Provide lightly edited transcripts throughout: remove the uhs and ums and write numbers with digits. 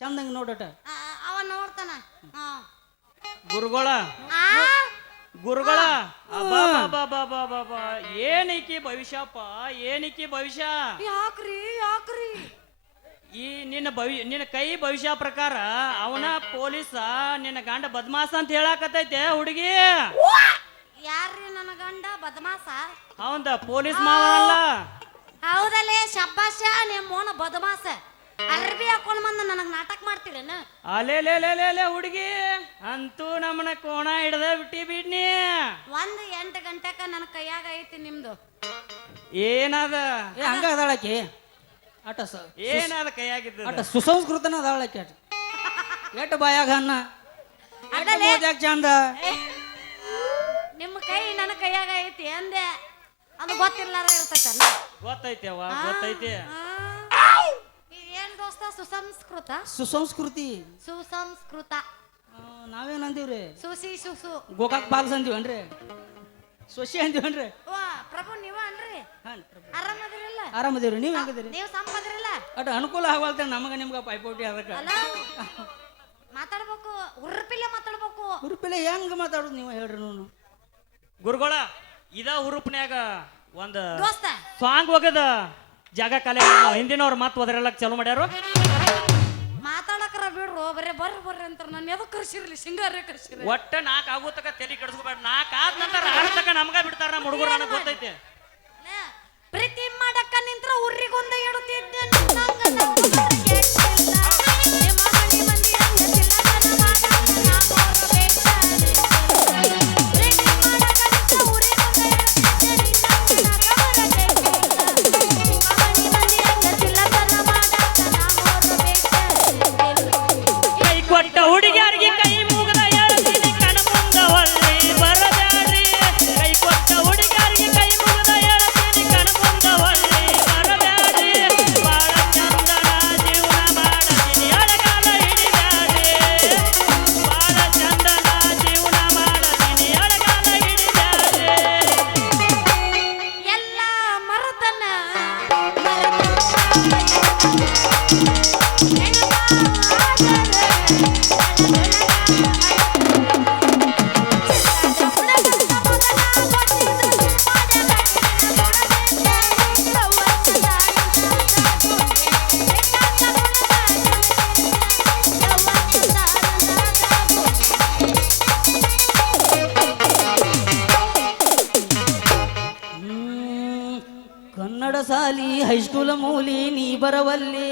ಚಂದಂಗ ನೋಡಟ ಅವ ನೋಡ್ತಾನ ಗುರುಗಳ ಗುರುಗಳ ಏನೈಕಿ ಭವಿಷ್ಯಪ್ಪ ಏನೈಕಿ ಭವಿಷ್ಯ ಯಾಕ್ರಿ ಯಾಕ್ರಿ ಈ ನಿನ್ನ ಕೈ ಭವಿಷ್ಯ ಪ್ರಕಾರ ಅವನ ಪೊಲೀಸ ನಿನ್ನ ಗಂಡ ಬದ್ಮಾಸ ಅಂತ ಹೇಳಾಕತೈತೆ ಹುಡುಗಿ ಯಾರ್ರಿ ನನ್ನ ಗಂಡ ಬದಮಾಸ ಅವಂದ ಪೊಲೀಸ್ ಮಾವ ಅಲ್ಲ ಹೌದಲ್ಲೇ ಶಬ್ಬಾಷ ನಿಮ್ಮ ಬದಮಾಸ ಅರ್ಬಿ ಹಾಕೊಂಡ್ ಬಂದ ನನಗ್ ನಾಟಕ ಮಾಡ್ತೀರೇನ ಅಲೆ ಹುಡುಗಿ ಅಂತೂ ನಮ್ಮನ ಕೋಣ ಹಿಡ್ದ ಬಿಡ್ನಿ 8 ಗಂಟೆಕ ನನ್ನ ಕೈಯಾಗ ಐತಿ ನಿಮ್ದು ಏನದ ಹಂಗ ಅದಾಳಕಿ ಅಟ ಏನದ ಕೈಯಾಗಿದ್ದು ಅಟ ಸುಸಂಸ್ಕೃತನ ಅದಾಳಕಿ ಅಟ ಎಟ್ ಬಾಯಾಗ ಅನ್ನ ಚಂದ ನಿಮ್ಮ ಕೈ ನನ್ನ ಕೈಯಾಗ ಐತಿ ಅಂದೆ ಅದು ಗೊತ್ತಿಲ್ಲಾರ ಇರ್ತೈತಲ್ಲ ಗೊತ್ತೈತಿ ಅವ್ವ ಗೊತ್ತೈತಿ ಏನ್ ದೋಸ್ತ ಸುಸಂಸ್ಕೃತ ಸುಸಂಸ್ಕೃತಿ ಸುಸಂಸ್ಕೃತ ನಾವೇನ್ ಅಂದಿವ್ರಿ ಸುಸಿ ಸುಸು ಗೋಕಾಕ್ ಬಾಲ್ಸ್ ಅಂದಿವನ್ರಿ ಸೊಸಿ ಅಂದಿವನ್ರಿ ವಾ ಪ್ರಭು ನೀವ ಅನ್ರಿ ಆರಾಮದಿರಲ್ಲ ಆರಾಮದೇವ್ರಿ ನೀವ್ ಹೆಂಗದಿರಿ ನೀವು ಸಂಪದಿರಲ್ಲ ಅಟ ಅನುಕೂಲ ಆಗವಲ್ತ ನಮಗ ನಿಮ್ಗ ಪೈಪೋಟಿ ಅದಕ್ಕ ಅಲ್ಲ ಮಾತಾಡ್ಬೇಕು ಉರ್ಪಿಲ್ಲ ಮಾತಾಡ್ಬೇಕು ಉರುಪಿಲೆ ಹೆಂಗ್ ಮಾತಾಡುದು ನೀವು ಹೇಳ್ರಿ ನೋನು ಗುರುಗಳ ಇದ ಹುರುಪ್ನ್ಯಾಗ ಒಂದ್ ದೋಸ್ತ ಸಾಂಗ್ ಹೋಗದ ಜಾಗ ಕಲೆ ಹಿಂದಿನವ್ರ ಮಾತು ಒದರಲಕ್ ಚಾಲು ಮಾಡ್ಯಾರು ಮಾತಾಡಕರ ಬಿಡ್ರು ಬರೇ ಬರ್ರಿ ಅಂತ ನಾನು ಎದಕ್ ಕರ್ಸಿರ್ಲಿ ಸಿಂಗಾರ ಕರ್ಸಿರ್ಲಿ ಒಟ್ಟ 4 ಆಗೋತಕ ತಲೆ ಕೆಡಿಸ್ಕೋಬೇಡ 4 ಆದ ನಂತರ 6 ತಕ ನಮಗ ಬಿಡ್ತಾರ ನಮ್ಮ ಹುಡುಗರು ನನಗೆ ಗೊತ್ತೈತಿ ಪ್ರೀತಿ ಮಾಡಕ್ಕ ನಿಂತ್ರ ಉರ್ರಿಗೊಂದ ಇಡುತ್ತಿದ್ದೆ ಹುಡುಗಿಯರಿಗೆ ಕೈ ಮುಗದ ಹೇಳ್ತೀನಿ ಕಣ್ಮುಂದ ಒಳ್ಳೆ ಬರಬ್ಯಾಡ್ರಿ ಕೈ ಕೊಟ್ಟ ಹುಡುಗಿಯರಿಗೆ ಕೈ ಮುಗದ ಹೇಳ್ತೀನಿ ಕಣ್ಮುಂದ ಒಳ್ಳೆ ಬರಬ್ಯಾಡ್ರಿ ಬಾಳ ಚಂದನ ಜೀವನ ಮಾಡತೀನಿ ಅಳಗಾಲ ಹಿಡಿಬ್ಯಾಡ್ರಿ ಬಾಳ ಚಂದನ ಜೀವನ ಮಾಡತೀನಿ ಅಳಗಾಲ ಹಿಡಿಬ್ಯಾಡ್ರಿ ಎಲ್ಲ ಮರತನ ಕನ್ನಡ ಸಾಲಿ ಹೈಸ್ಕೂಲ್ ಮೂಲಿ ನೀ ಬರವಲ್ಲಿ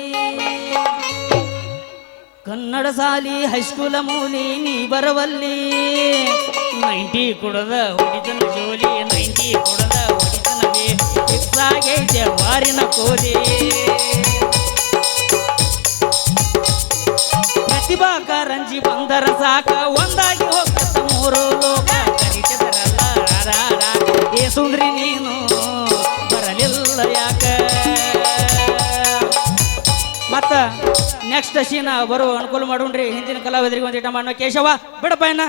ಕನ್ನಡ ಸಾಲಿ ಹೈಸ್ಕೂಲ್ ಮೂಲಿ ನೀ ಬರವಲ್ಲಿ 90 ಕುಡದ ಹೊಡಿತನ ಜೋಲಿ 90 ಕುಡದ ಹೊಡಿತನವೇ ಫಿಕ್ಸಾಗೈತೆ ವಾರಿನ ಕೋಲಿ ಪ್ರತಿಭಾ ಕಾರಂಜಿ ಬಂದರ ಸಾಕ ಒಂದಾಗಿ ಹೋಗ್ತ ಮೂರು ಲೋಕ ಕರಿತಿದರಲ್ಲ ಏ ಸುಂದ್ರಿ ನೀನು ಬರಲಿಲ್ಲ ಯಾಕ ಮತ್ತ ನೆಕ್ಸ್ಟ್ ಸೀನ ಬರೋ ಅನುಕೂಲ ಮಾಡೋಣ್ರಿ ಹಿಂದಿನ ಕಲಾವಿದರಿಗೆ ಒಂದಿಟ ಮಾಡೋ ಕೇಶವ ಬಿಡಪ್ಪ ಇನ್ನ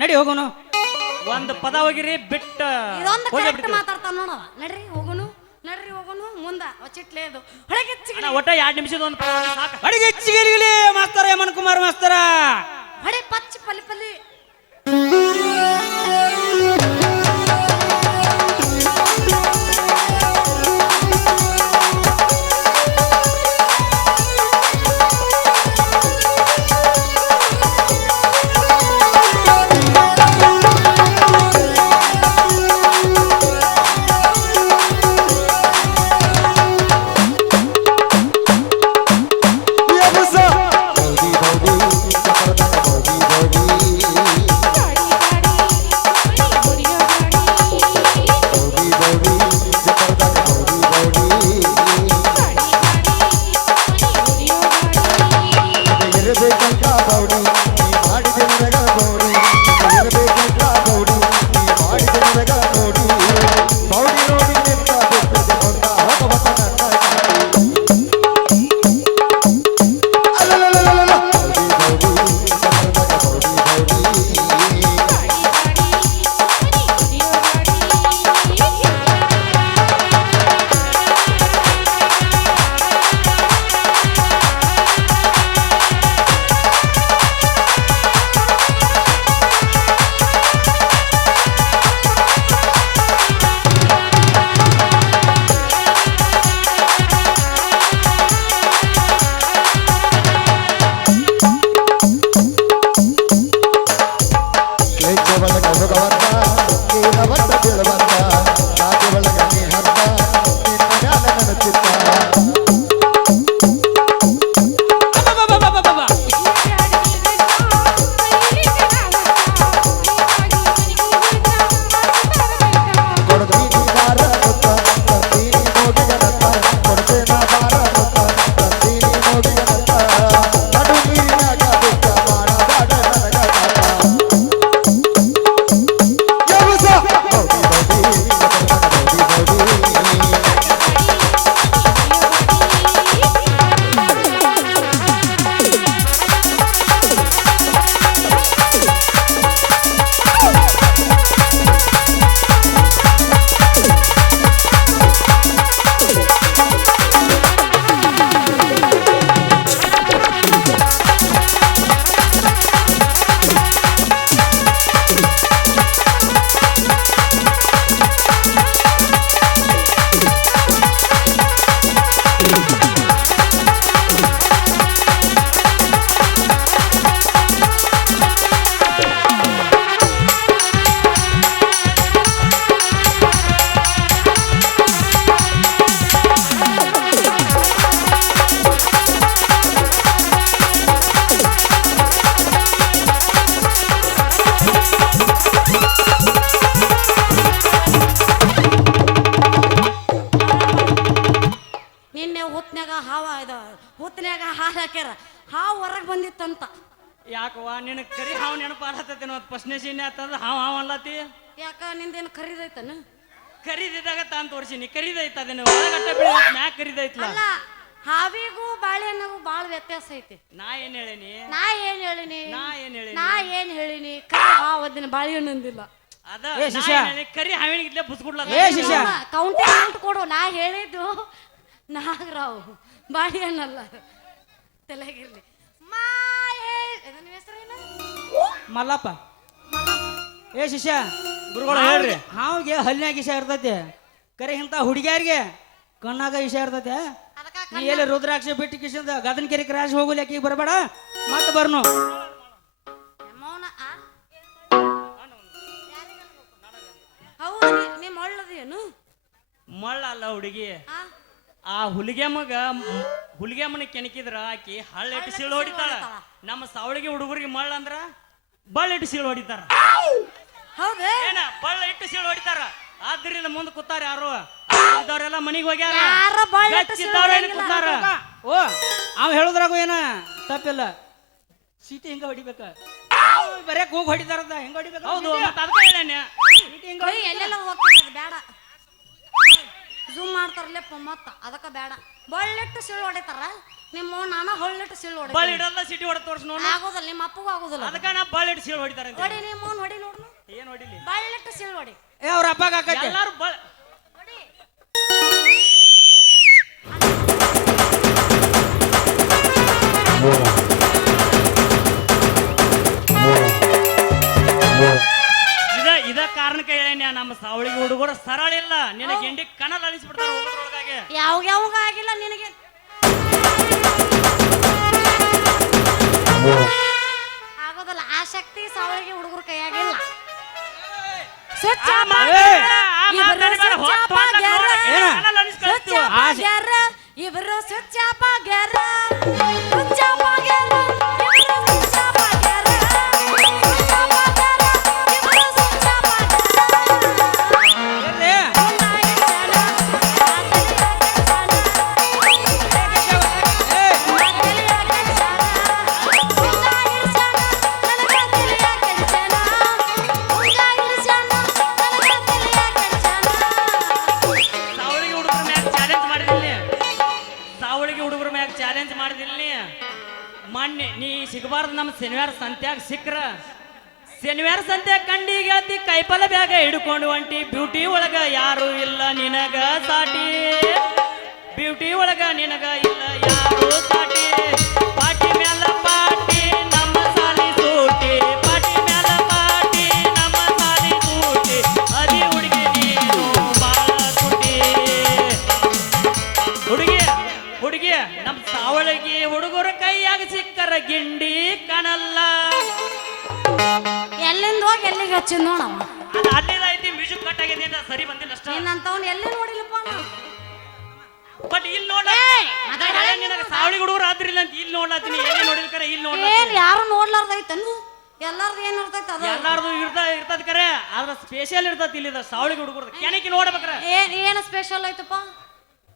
ನಡಿ ಹೋಗೋನು ಒಂದು ಪದ ಹೋಗಿರಿ ಬಿಟ್ಟ ಇದೊಂದು ಕರೆಕ್ಟ್ ಮಾತಾಡ್ತಾನ ನೋಡವ ನಡ್ರಿ ಹೋಗೋನು ಮುಂದ ಚಿಟ್ಲೆ ಅದು ಹೊಳಗೆ ಒಟ್ಟ 2 ನಿಮಿಷದ ಒಂದು ಪದ ಸಾಕ ಅಡಿಗೆ ಚಿಗಿರಿಗಿಲಿ ಮಾಸ್ತರ ಯಮನ್ ಕುಮಾರ್ ಮಾಸ್ತರ ಹೊಡೆ ಪಚ್ಚ ಪಲ್ಲಿ ಪಲ್ಲಿ ಬಂದಿತ್ತಂತ. ಯಾಕವ್ವ ನಿನ್ ಕರಿ ಹಾವ್ ನೆನಪಾಡತೇನೋ ಫಸ್ಟ್ನೇ ಸೀನ್ ಆತಂದ್ರ ಹಾವ್ ಅಲ್ಲತಿ. ಯಾಕ ನಿಂದೇನು ಖರೀದೈತನ? ಕರಿದಿದ್ದಾಗ ತಾನ್ ತೋರ್ಸಿನಿ ಕರಿದೈತ ಅದನ್ನ ಒಳಗಟ್ಟ ಬೀಳ ಮ್ಯಾಗ ಕರಿದೈತ್ಲ. ಅಲ್ಲ, ಹಾವಿಗೂ ಬಾಳೆಹಣ್ಣಿಗೂ ಬಾಳ ವ್ಯತ್ಯಾಸ ಐತಿ. ನಾ ಏನ್ ಹೇಳಿನಿ ನಾ ಏನ್ ಹೇಳಿನಿ ಕರಿ ಹಾವ್ ಅದನ್ನ ಬಾಳೆಹಣ್ಣು ಅಂದಿಲ್ಲ. ಅದ ಏ ಶಿಷ್ಯ. ಕರಿ ಹಾವಿನ ಇದ್ಲೆ ಬುಸ್ಕೊಡ್ಲ. ಏ ಶಿಷ್ಯ. ಕೌಂಟ್ ಕೊಡು. ನಾ ಹೇಳಿದ್ದು ನಾಗರಾವ್ ಬಾಳೆಹಣ್ಣಲ್ಲ. ತಲೆಗಿರ್ಲಿ. ನಿಮ್ಮ ಹೆಸರೇನು? ಮಲ್ಲಪ್ಪ. ಏ ಶಿಷ್ಯ, ಗುರುಗಳು ಹೇಳ್ರಿ. ಹಾವಿಗೆ ಹಲ್ಲಿನಾಗ ವಿಷ ಇರ್ತೈತಿ, ಕರೆ ಇಂಥ ಹುಡುಗಿಯಾರಿಗೆ ಕಣ್ಣಾಗ ವಿಷ ಇರ್ತೈತೆ. ನೀ ಎಲ್ಲಿ ರುದ್ರಾಕ್ಷಿ ಬಿಟ್ಟು ಕಿಶಿಂದ ಗದನಕೆರೆ ಕ್ರಾಶ್ ಹೋಗಲಿ ಆಕಿಗೆ ಬರಬೇಡ, ಮತ್ತೆ ಬರ್ನು. ಹೌದು, ನಿಮ್ಮ ಒಳ್ಳದೇನು ಮಳ್ಳ ಅಲ್ಲ ಹುಡುಗಿ. ಆ ಹುಲಿಗೆಮ್ಮನ ಕೆಣಕಿದ್ರ ಆಕಿ ಹಳ್ಳಿಟ್ಟು ಸೀಳು ಹೊಡಿತಾಳ. ನಮ್ಮ ಸಾವಳಿಗೆ ಹುಡುಗರಿಗೆ ಮಳ್ಳ ಅಂದ್ರ ಬಳ್ಳ ಇಟ್ಟು ಸೀಳು ಹೊಡಿತಾರ. ಹೌದೇ? ಏನ ಬಳ್ಳ ಇಟ್ಟು ಸೀಳು ಹೊಡಿತಾರ. ಆದ್ರಿಂದ ಮುಂದೆ ಕೂತಾರ ಯಾರು ಇದ್ದವ್ರೆಲ್ಲ ಮನಿಗೆ ಹೋಗ್ಯಾರ. ಯಾರ ಬಳ್ಳ ಇಟ್ಟು ಸೀಳು ಗಚ್ಚಿದ್ದವ್ರು ಏನ್ ಕೂತಾರ. ಓ ಅವ್ ಹೇಳುದ್ರಾಗು ಏನ ತಪ್ಪಿಲ್ಲ. ಸೀಟಿ ಹಿಂಗ ಹೊಡಿಬೇಕ, ಬರಕ್ ಹೋಗಿ ಹೊಡಿತಾರದ ಹೆಂಗ ಹೊಡಿಬೇಕು. ಹೌದು, ಮತ್ತೆ ಅದಕ್ಕೆ ಹೇಳೇನೆ. ಕೈ ಎಲ್ಲೆಲ್ಲ ಹೋಗ್ತದೆ, ಬೇಡ. ಝೂಮ್ ಮಾಡ್ತಾರಲ್ಲಪ್ಪ ಮತ್ತ ಅದಕ್ಕೆ ಬೇಡ. ಬಳ್ಳಿಟ್ಟು ಸಿಳ್ಳು ಹೊಡಿತಾರ. ನಿಮ್ಮ ನಾನ ಹೊಳ್ಳಿಟ್ಟು ಸಿಳ್ಳು ಹೊಡಿ. ಬಳ್ಳ ಇಡಲ್ಲ ಸಿಟಿ ಹೊಡೆ ತೋರ್ಸ್ ನೋಡ. ಆಗೋದಿಲ್ಲ, ನಿಮ್ಮ ಅಪ್ಪಗೂ ಆಗೋದಿಲ್ಲ. ಅದಕ್ಕ ನಾ ಬಳ್ಳ ಇಟ್ಟು ಸೀಳು ಹೊಡಿತಾರ ಅಂತ. ಹೊಡಿ, ನಿಮ್ಮ ಹೊಡಿ ನೋಡ್ನು. ಏನ್ ಹೊಡಿಲಿ? ಬಳ್ಳಿಟ್ಟು ಸಿಳ್ಳು ಹೊಡಿ. ಏ ಅವ್ರ ಅಪ್ಪಾಗ ಹಾಕತ್ತೆ. ಎಲ್ಲಾರು ಬಳ್ಳ ಹೊಡಿ. ಇದ ಕಾರಣಕ್ಕೆ ಹೇಳೇನ್ಯ, ನಮ್ಮ ಸಾವಳಿಗೆ ಹುಡುಗರು ಸರಳ ಇಲ್ಲ. ನಿನ್ನ ಗೆಂಡಿ ಕಣಲ್ ಅಳಿಸ್ಬಿಡ್ತಾರ ಒಳಗೆ. ಯಾವಾಗ ಆಗಿಲ್ಲ ನಿನಗೆ. ಆಗೋದಿಲ್ಲ, ಆ ಶಕ್ತಿ ಸಾವಳಿಗೆ ಹುಡುಗರ ಕೈಯಾಗಿಲ್ಲ. ಇವರು ಸುಚ್ಚಾಪಾಗ್ಯಾರ. ಮೊನ್ನೆ ನೀ ಸಿಗಬಾರ್ದು ನಮ್ಮ ಶನಿವಾರ ಸಂತ್ಯಾಗ ಸಿಕ್ಕ್ರ. ಶನಿವಾರ ಸಂತ್ಯಾಗ ಕಂಡಿಗೆ ಅತಿ ಕೈಪಲ ಬ್ಯಾಗ ಹಿಡ್ಕೊಂಡು ಹೊಂಟಿ. ಬ್ಯೂಟಿ ಒಳಗ ಯಾರು ಇಲ್ಲ ನಿನಗ ಸಾಟಿ. ಬ್ಯೂಟಿ ಒಳಗ ನಿನಗ ಇಲ್ಲ ಯಾರು ಸಾಟಿ. ಪಾಟಿ ಮ್ಯಾಲ ಪಾಟಿ ನಮ್ಮ ಸಾಲಿ ಸೂಟಿ. ಪಾಟಿ ಮ್ಯಾಲ ಪಾಟಿ ನಮ್ಮ ಸಾಲಿ ಸೂಟಿ. ಅದಿ ಹುಡುಗಿ ನೀನು ಬಾಳ ತುಟಿ. ಹುಡುಗಿ ನಮ್ಮ ಸಾವಳಿಗೆ ಹುಡುಗರ ಕೈಯಾಗ ಸಿಕ್ಕರ ಗಿಂಡಿ ಕಣಲ್ಲ. ಎಲ್ಲಿಂದ ಹೋಗಿ ಎಲ್ಲಿಗೆ ಹಚ್ಚಿದ್ ನೋಡವ. ಅದು ಅಲ್ಲಿದೈತಿ, ಮ್ಯೂಸಿಕ್ ಕಟ್ ಆಗಿದೆ ಅಂತ ಸರಿ ಬಂದಿಲ್ಲ ಅಷ್ಟ. ನಿನ್ನಂತವ್ನ ಎಲ್ಲಿ ನೋಡಿಲ್ಲಪ್ಪ. ಬಟ್ ಇಲ್ಲಿ ನೋಡ ನಿನಗೆ ಸಾವಳಿಗೆ ಹುಡುಗರು ಆದ್ರಿಲ್ಲ ಅಂತ ಇಲ್ಲಿ ನೋಡ್ಲಾತೀನಿ. ಎಲ್ಲಿ ನೋಡಿಲ್ಕರ ಇಲ್ಲಿ ನೋಡ್ಲ. ಏನ್ ಯಾರು ನೋಡ್ಲಾರ್ದೈತನು? ಎಲ್ಲಾರ್ದು ಏನ್ ಇರ್ತೈತೆ ಅದು. ಎಲ್ಲಾರ್ದು ಇರ್ತದ ಕರೆ, ಆದ್ರ ಸ್ಪೆಷಲ್ ಇರ್ತೈತಿ ಇಲ್ಲಿ ಸಾವಳಿಗೆ ಹುಡುಗರು ಕೆಣಕಿ ನೋಡ್ಬೇಕ್ರ. ಏನ್ ಸ್ಪೆಷಲ್ ಐತಪ್ಪ?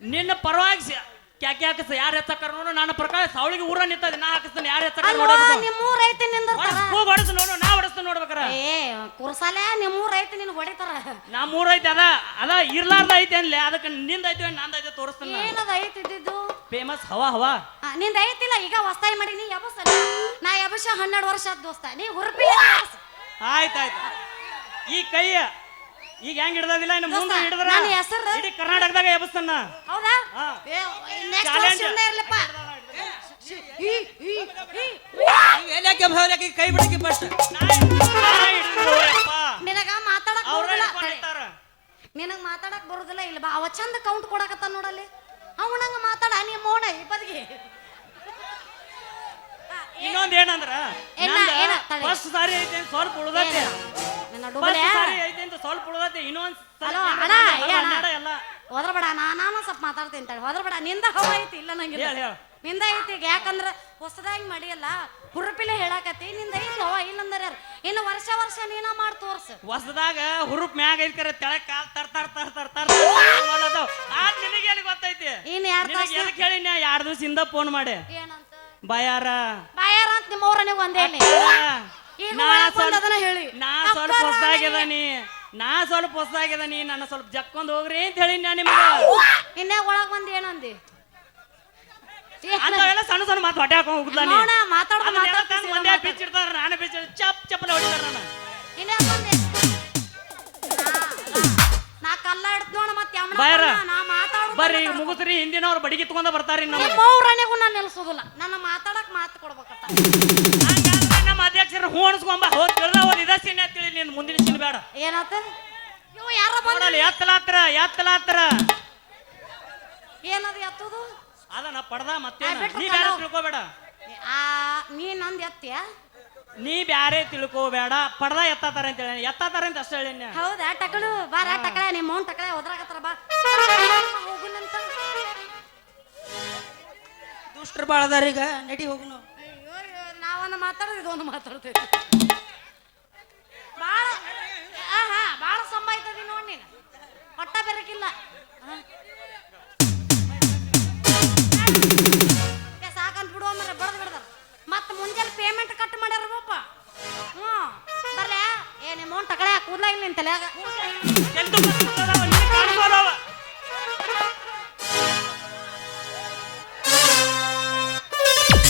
ನಿನ್ನ ಪರವಾಗಿ ಕ್ಯಾಕೆ ಹಾಕಿಸ್ ಯಾರು ಹೆಚ್ಚಾಕರ ನೋಡು. ನನ್ನ ಪ್ರಕಾರ ಸಾವಳಿಗೆ ಊರ ನಿಂತದ, ನಾ ಹಾಕಿಸ್ತಾನೆ ಯಾರು ಹೆಚ್ಚಾಕರ ನಿಮ್ಮೂರ್ ಐತಿ ಹೊಡಸ್ ನೋಡು. ನಾ ಹೊಡಸ್ತ ನೋಡ್ಬೇಕಾರ. ಕುರ್ಸಾಲೆ ನಿಮ್ಮೂರ್ ಐತಿ ನಿನ್ ಹೊಡಿತಾರ. ನಮ್ಮೂರ್ ಐತಿ ಅದ ಇರ್ಲಾರ್ದ ಐತಿ ಅನ್ಲೆ. ಅದಕ್ಕೆ ನಿಂದ ಐತಿ ನಂದ ಐತಿ ತೋರಿಸ್ತಾನ. ಏನದ ಐತಿ ಇದ್ದಿದ್ದು? ಫೇಮಸ್ ಹವಾ. ನಿಂದ ಐತಿಲ್ಲ, ಈಗ ಹೊಸ್ತಾಯಿ ಮಾಡಿ ನೀ ಯಬಸ. ನಾ ಯಬಸ 12 ವರ್ಷ ಆದ ದೋಸ್ತ. ನೀ ಹುರುಪಿ. ಆಯ್ತಾಯ್ತು. ಈ ಕೈ ಈಗ ಹೆಂಗ್ ಹಿಡ್ದಿಲ್ಲ, ಇನ್ನು ಮುಂದೆ ಹಿಡಿದ್ರ ನನ್ನ ಹೆಸರು ಇಡೀ ಕರ್ನಾಟಕದಾಗ ಎಬ್ಸ್ತಾನ. ಹೌದಾ? ನೆಕ್ಸ್ಟ್ ವರ್ಷದಿಂದ ಇರ್ಲಪ್ಪ. ಕೈ ಬಿಡಕ್ಕೆ ಫಸ್ಟ್ ನಿನಗ ಮಾತಾಡಕ್ ಬರುದಿಲ್ಲ. ನಿನಗ್ ಮಾತಾಡಕ್ ಬರುದಿಲ್ಲ. ಇಲ್ಲ ಬಾ, ಅವ ಚಂದ ಕೌಂಟ್ ಕೊಡಕತ್ತ ನೋಡಲ್ಲಿ. ಅವನಂಗ ಮಾತಾಡ. ನೀ ಮೋಡ ಈ ಬದಿಗೆ. ಇನ್ನೊಂದ್ ಏನಂದ್ರ ಫಸ್ಟ್ ಸಾರಿ ಐತೆ ಸ್ವಲ್ಪ ಉಳ್ದೈತೆ. ಸಾರಿ ಐತೆ ಅಂತ ಸ್ವಲ್ಪ ಉಳ್ದೈತೆ. ಇನ್ನೊಂದ್ ಎಲ್ಲ ಹೋದ್ರಬೇಡ. ನಾನು ಸ್ವಲ್ಪ ಮಾತಾಡ್ತೀನಿ ತಡಿ. ಹೋದ್ರಬೇಡ. ನಿಂದ ಹವ ಐತಿ. ಇಲ್ಲ ನಂಗಿಲ್ಲ. ನಿಂದ ಐತಿ. ಯಾಕಂದ್ರ ಹೊಸದಾಗಿ ಮಾಡಿಯಲ್ಲ, ಹುರುಪಿಲೆ ಹೇಳಾಕತಿ. ನಿಂದ ಐತಿ ಹವ. ಇಲ್ಲಂದ್ರ ಇನ್ನು ವರ್ಷ ನೀನ ಮಾಡಿ ತೋರ್ಸ. ಹೊಸದಾಗ ಹುರುಪ್ ಮ್ಯಾಗ ಐತ್ಕರೆ ತೆಳಕ್ ಕಾಲ್ ತರ್ ನಿನಗೆ ಎಲ್ಲಿ ಗೊತ್ತೈತಿ? ಇನ್ 2 ತಾಸು ಹೇಳಿನ 2 ದಿವಸದಿಂದ ಫೋನ್ ಮಾಡಿ ಏನಂತ ಬಾಯಾರ ಬಾಯಾರ ಮೂರನೇ ಒಂದೇ ಇಲ್ಲಿ ಈಗ ನಾ ಒಳಗ್ ಬಂದ್ ಸ್ವಲ್ಪ ಅದನ್ನ ಹೇಳಿ ನಾ ಸ್ವಲ್ಪ ಹೊಸದಾಗಿದನಿ ನನ್ನ ಸ್ವಲ್ಪ ಜಕ್ಕೊಂಡ್ ಹೋಗ್ರಿ ಅಂತ ಹೇಳಿ ನಾ ನಿಮ್ಗ ಇನ್ನೇ ಒಳಗ್ ಬಂದ್ ಏನಂದಿ ಅಂತವೆಲ್ಲ ಸಣ್ಣ ಸಣ್ಣ ಮಾತು ಹೊಟ್ಟೆ ಹಾಕೊಂಡ್ ಹೋಗುದ ನೀ ನೋಡ ಮಾತಾಡ್ಕೊಂಡು ಮಂದ್ಯ ಬಿಚ್ಚಿಡ್ತಾರ ನಾನು ಬಿಚ್ಚ ಚಪ್ಪಲ ಹೊಡಿತಾರ ನನ್ನ ಇನ್ನೇ ಬಂದೆ ನಾ ಕಲ್ಲ ಹಿಡ್ದು ನೋಡ ಮತ್ತೆ ಬಾಯ್ರ. ನಾ ಮಾತಾಡೋದು ಬರ್ರಿ ಈಗ ಮುಗಿಸ್ರಿ ಹಿಂದಿನವ್ರು ಬಡಿಗೆ ತಗೊಂಡ ಬರ್ತಾರಿ ನಮ್ಮ ಮೂರನೆಗೂ ನಾನು ನಿಲ್ಸೋದಿಲ್ಲ ನನ್ನ ಮಾತಾಡಕ್ ಮಾತು ಕೊಡ್ಬೇಕತ್ತ ಹಂಗಾದ್ರೆ ನಮ್ಮ ಅಧ್ಯಕ್ಷರು ಹೂ ಅನ್ಸ್ಕೊಂಬ ಹೋದ್ ತಿಳಿದ ಹೋದ್ ಇದ ಸಿನ್ ತಿಳಿ ನಿನ್ ಮುಂದಿನ ಸಿನ್ ಬೇಡ ಏನಾತ ಇವ್ ಯಾರ ಬಂದ ನೋಡಲ್ಲ ಎತ್ತಲಾತ್ರ ಏನದು ಎತ್ತುದು ಅದನ್ನ ಪಡ್ದ ಮತ್ತೆ ಬಿಟ್ಟು ನೀ ಬ್ಯಾರೆ ಕಲವು. ತಿಳ್ಕೊಬೇಡ ಆ ನೀ ನಂದ್ ಎತ್ತಿಯ ನೀ ಬ್ಯಾರೆ ತಿಳ್ಕೋಬೇಡ ಪಡ್ದ ಎತ್ತಾತಾರ ಅಂತ ಹೇಳಿ ಎತ್ತಾತಾರ ಅಂತ ಅಷ್ಟೇ ಹೇಳಿ ಹೌದಾ ಟಕಳು ಬಾರ ಟಕಳೆ ನಿಮ್ಮ ಮೌನ್ ಟಕಳೆ ಹೋದ್ರಾಗತ್ತಾರ ಬಾ ಹೋಗುನಂತ ದುಷ್ಟ್ರು ಭಾಳ ಅದಾರ ಈಗ ನಡಿ ಹೋಗುನು ಅಯ್ಯೋ ನಾವೊಂದು ಮಾತಾಡೋದು ಇದೊಂದು ಮಾತಾಡ್ತೈತಿ ಬಾಳ ಬಾಳ ಸಂಭಾಯ್ತದಿ ನೋಡ್ ನೀನು ಹೊಟ್ಟ ಬೆರಕಿಲ್ಲ ಸಾಕಂತ ಬಿಡುವ ಮರ ಬಡ್ದು ಬಿಡ್ದಾರ ಮತ್ತೆ ಮುಂಜಾನೆ ಪೇಮೆಂಟ್ ಕಟ್ ಮಾಡ್ಯಾರ ಪಾಪ ಬರ್ಲ್ಯಾ ಏ ನಿಮ್ಮ ಮೌನ್ ಟಕಳೆ ಕೂದ್ಲಾಗಿಲ್ಲ ನಿನ್ ತಲೆಯಾಗ